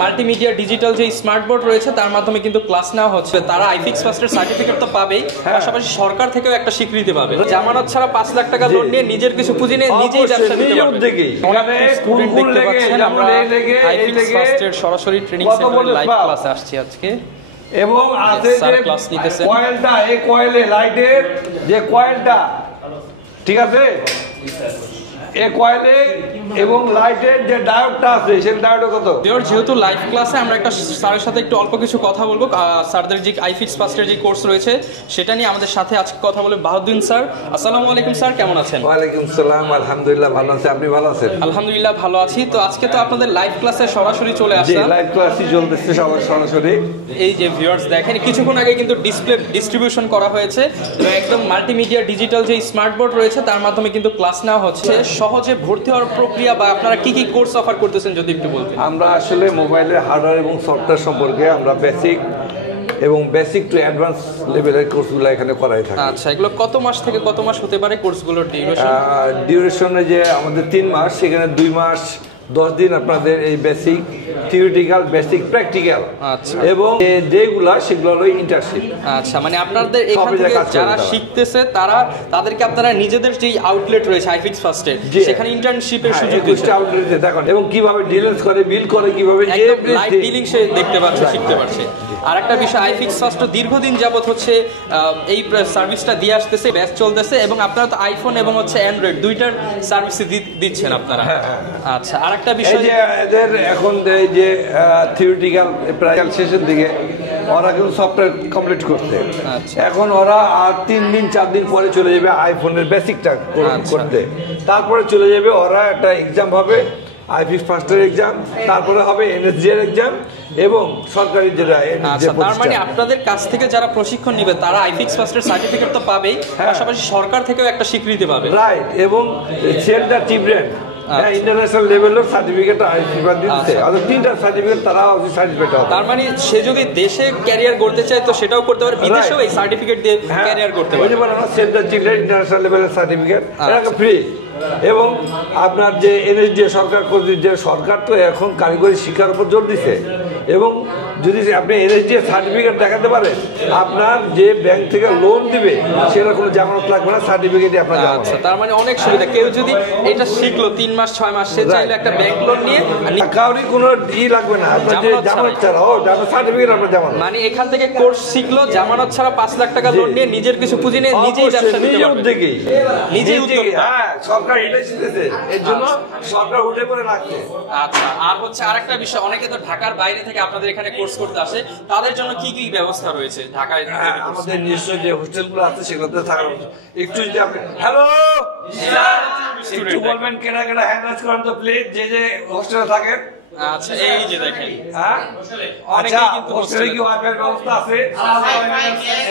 Multimedia digital যে smart board রয়েছে তার মাধ্যমে কিন্তু ক্লাস নেওয়া হচ্ছে। তারা আইফিক্স ফার্স্টের সার্টিফিকেট তো পাবেই, পাশাপাশি সরকার থেকেও একটা স্বীকৃতি পাবে। জামানত ছাড়া 5 লাখ টাকা লোন নিয়ে নিজের কিছু পুঁজি নিয়ে নিজেই ব্যবসা দিতে পারবে। স্টুডেন্ট দেখতে পাচ্ছেন, আমরা আইফিক্স ফার্স্টের সরাসরি ট্রেনিং সেন্টারে লাইভ ক্লাসে আসছি আজকে। এবং আছে যে কয়েলটা, এই কয়েলে লাইটের যে কয়েলটা, ঠিক আছে, এই কয়েলে এবং লাইটের যে ডায়োডটা আছে সেই ডায়োড কত? যেহেতু লাইভ ক্লাসে আমরা একটা স্যারের সাথে একটু অল্প কিছু কথা বলবো। স্যারদের যে আইফিক্স ফার্স্টের যে কোর্স রয়েছে সেটা নিয়ে আমাদের সাথে আজকে কথা বলবো বাহাউদ্দিন স্যার। আসসালামু আলাইকুম স্যার, কেমন আছেন? ওয়ালাইকুম আসসালাম, আলহামদুলিল্লাহ ভালো আছি। আপনি ভালো আছেন? আলহামদুলিল্লাহ ভালো আছি। তো আজকে তো আপনাদের লাইভ ক্লাসে সরাসরি চলে আসছে। লাইভ ক্লাসই চলতেছে সরাসরি। এই যে ভিউয়ার্স দেখেন, কিছুক্ষণ আগে কিন্তু ডিসপ্লে ডিস্ট্রিবিউশন করা হয়েছে এবং একদম মাল্টিমিডিয়া ডিজিটাল যে স্মার্ট বোর্ড রয়েছে তার মাধ্যমে কিন্তু ক্লাস নেওয়া হচ্ছে। সহজে ভর্তি হওয়ার প্রক্রিয়া বা আপনারা কি কি কোর্স অফার করতেছেন যদি একটু বলতেন। আমরা আসলে মোবাইলের হার্ডওয়্যার এবং সফটওয়্যার সম্পর্কে আমরা বেসিক এবং বেসিক টু অ্যাডভান্স লেভেলের কোর্সগুলো এখানে করাই থাকি। আচ্ছা, এগুলো কত মাস থেকে কত মাস হতে পারে কোর্সগুলোর ডিউরেশন? ডিউরেশনে যে আমাদের 3 মাস, সেখানে 2 মাস 10 দিন আপনাদের এই বেসিক থিওরিটিক্যাল, বেসিক প্র্যাকটিক্যাল, আচ্ছা, এবং যেগুলা সেগুলো হলো ইন্টার্নশিপ। আচ্ছা, মানে আপনাদের এখান থেকে যারা শিখতেছে তাদেরকে আপনারা নিজেদের যে আউটলেট রয়েছে আইফিক্স ফার্স্টে সেখানে ইন্টার্নশিপের সুযোগ দিচ্ছেন। আউটলেটে দেখুন এবং কিভাবে ডিলিংস করে, বিল করে, কিভাবে লাইভ ডিলিং সে দেখতে পাচ্ছে, শিখতে পারছে। আর একটা বিষয়, আইফিক্স ফার্স্ট দীর্ঘদিন যাবত হচ্ছে এই সার্ভিসটা দিয়ে আসতেছে, ব্যাচ চলতেছে এবং আপনারা তো আইফোন এবং হচ্ছে অ্যান্ড্রয়েড দুইটার সার্ভিস দিচ্ছেন আপনারা। আচ্ছা, আর একটা বিষয় যে এদের এখন যে থিওরিটিক্যাল প্র্যাকটিক্যাল শেষের দিকে ওরা কিন্তু সফটওয়্যার কমপ্লিট করতে, এখন ওরা আর 3 দিন 4 দিন পরে চলে যাবে আইফোনের বেসিকটা করতে। তারপরে চলে যাবে ওরা একটা এক্সাম হবে, আইফিক্স ফার্স্টের এক্সাম, তারপরে হবে এনএসজি এর এক্সাম এবং সরকারি যেটা। তার মানে আপনাদের কাছ থেকে যারা প্রশিক্ষণ নেবে তারা আইফিক্স ফার্স্টের সার্টিফিকেট তো পাবেই, পাশাপাশি সরকার থেকেও একটা স্বীকৃতি পাবে। রাইট, এবং সেন্টার টিব্রেন্ড ইন্টারন্যাশনাল লেভেলের সার্টিফিকেট দিচ্ছে। আর 3টা সার্টিফিকেট তারা সার্টিফিকেট হবে। তার মানে সে যদি দেশে ক্যারিয়ার করতে চায় তো সেটাও করতে পারে, বিদেশেও এই সার্টিফিকেট দিয়ে ক্যারিয়ার করতে পারে। সেন্টার টিব্রেন্ড ইন্টারন্যাশনাল লেভেলের সার্টিফিকেট, এটা ফ্রি। এবং আপনার যে এনএসডি সরকার যে সরকার তো এখন কারিগরি শিক্ষার উপর জোর দিচ্ছে, এবং যদি আপনি এনএসডি সার্টিফিকেট দেখাতে পারেন, আপনার যে ব্যাংক থেকে লোন দিবে সেটা কোনো জামানত লাগবে না, সার্টিফিকেটই আপনার। আচ্ছা, তার মানে অনেক সুবিধা। কেউ যদি এটা শিখলো 3 মাস 6 মাস, সে চাইলে একটা ব্যাংক লোন নিয়ে কাউরি কোনো লাগবে না, আপনার যে জামানত ছাড়া সার্টিফিকেট আপনার জামানত। মানে এখান থেকে কোর্স শিখলো, জামানত ছাড়া 5 লাখ টাকা লোন নিয়ে নিজের কিছু পুঁজি নিয়ে নিজেই ব্যবসা দিতে পারবে। নিজেই উদ্যোক্তা। সরকার এটাই শিখতেছে, এর জন্য সরকার উঠে পড়ে লাগছে। আচ্ছা, আর হচ্ছে আরেকটা বিষয়, অনেকে তো ঢাকার বাইরে থেকে আপনাদের এখানে কোর্স করতে আসে, তাদের জন্য কি কি ব্যবস্থা রয়েছে ঢাকায়? আমাদের নিজস্ব যে হোস্টেলগুলো আছে সেগুলোতে থাকার একটু যদি আপনি হ্যালো একটু বলবেন কেনা হ্যান্ড রাইজ করেন তো প্লিজ, যে হোস্টেলে থাকেন। আচ্ছা, এই যে দেখেন, আচ্ছা, হোস্টেলে কি ওয়াইফাই ব্যবস্থা আছে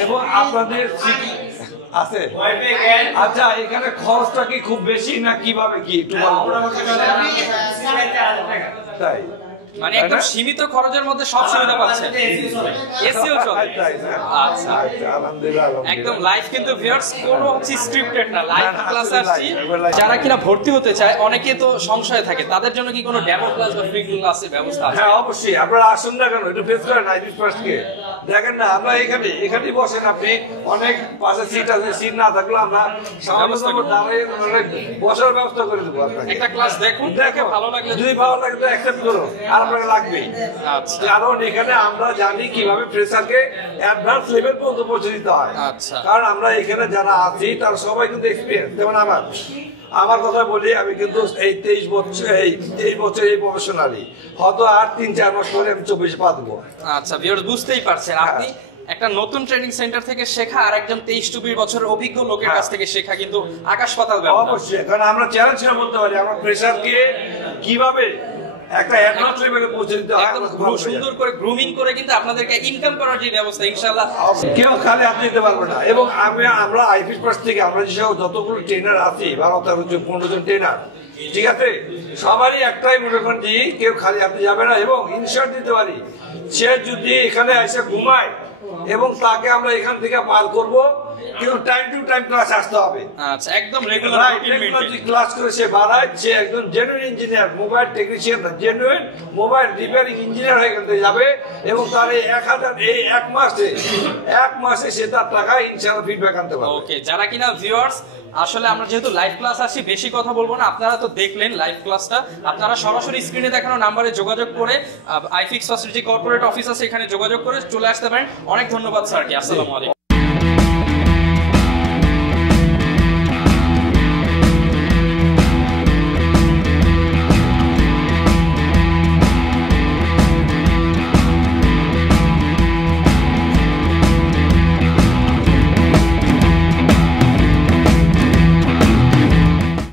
এবং আপনাদের আছে? আচ্ছা, এখানে খরচটা কি খুব বেশি না কিভাবে কি একটু তাই? মানে একদম সীমিত খরচের মধ্যে সব সুবিধা পাচ্ছেন, এসিও চলে। আচ্ছা, আলহামদুলিল্লাহ, একদম লাইভ কিন্তু ভিউয়ার্স, কোনো হচ্ছে স্ক্রিপ্টেড না, লাইভ ক্লাসে আসছি। যারা কিনা ভর্তি হতে চায়, অনেকে তো সংশয় থাকে, তাদের জন্য কি কোনো ডেমো ক্লাস বা ফ্রি ক্লাসের ব্যবস্থা আছে? হ্যাঁ, অবশ্যই। আপনারা আসুন না কেন, একটু ফেস করেন আইফিক্স ফার্স্টকে, দেখেন না। আমরা এখানেই বসেন, আপনি অনেক পাশে সিট আছে, সিট না থাকলে আমরা দাঁড়িয়ে বসার ব্যবস্থা করে দেবো আপনাকে। একটা ক্লাস দেখুন, দেখে ভালো লাগলে, যদি ভালো লাগে তো অ্যাকসেপ্ট করো, আর আপনাকে লাগবেই। আচ্ছা, কারণ এখানে আমরা জানি কিভাবে ফ্রেশারকে অ্যাডভান্স লেভেল পর্যন্ত পৌঁছে দিতে হয়। আচ্ছা, কারণ আমরা এখানে যারা আছি তারা সবাই কিন্তু এক্সপিরিয়েন্স। যেমন আমার কথা বলি, আমি কিন্তু এই 23 বছর এই প্রফেশনালি, হয়তো আর 3-4 মাস পরে আমি 24 পা দেবো। আচ্ছা, ভিউয়ার্স বুঝতেই পারছেন, আপনি একটা নতুন ট্রেনিং সেন্টার থেকে শেখা আর একজন 23-24 বছরের অভিজ্ঞ লোকের কাছ থেকে শেখা কিন্তু আকাশ পাতাল ব্যাপার। অবশ্যই, কারণ আমরা চ্যালেঞ্জ ছেড়ে বলতে পারি আমরা ফ্রেশারকে কিভাবে একটা অ্যাডভান্স লেভেলে পৌঁছে দিতে হয়, একদম সুন্দর করে গ্রুমিং করে কিন্তু আপনাদেরকে ইনকাম করার যে ব্যবস্থা, ইনশাআল্লাহ কেউ খালি হাতে দিতে পারবে না। এবং আমরা আইফিক্স ফার্স্ট থেকে আমরা যেসব যতগুলো ট্রেনার আছি, 12-15 জন ট্রেনার, ঠিক আছে, সবারই একটাই মনে করেন যে কেউ খালি হাতে যাবে না। এবং ইনশার্ট দিতে পারি, সে যদি এখানে এসে ঘুমায় এবং তাকে আমরা এখান থেকে পার করব কিন্তু টাইম টু টাইম ক্লাস আসতে হবে। আচ্ছা, একদম রেগুলার ক্লাস করে সে বাড়ায়, সে একজন জেনুইন ইঞ্জিনিয়ার, মোবাইল টেকনিশিয়ান না, জেনুইন মোবাইল রিপেয়ারিং ইঞ্জিনিয়ার হয়ে গেলে যাবে। এবং তার এই 1000 এই এক মাসে সে তার টাকা ইনশাআল্লাহ ফিডব্যাক আনতে পারবে। ওকে, যারা কিনা ভিউয়ার্স, আসলে আমরা যেহেতু লাইভ ক্লাস আসি, বেশি কথা বলবো না, আপনারা তো দেখলেন লাইভ ক্লাসটা। আপনারা সরাসরি স্ক্রিনে দেখানো নাম্বারে যোগাযোগ করে আইফিক্স ফার্স্টের যে কর্পোরেট অফিস আছে এখানে যোগাযোগ করে চলে আসতে পারেন। অনেক ধন্যবাদ স্যারকে। আসসালামু আলাইকুম।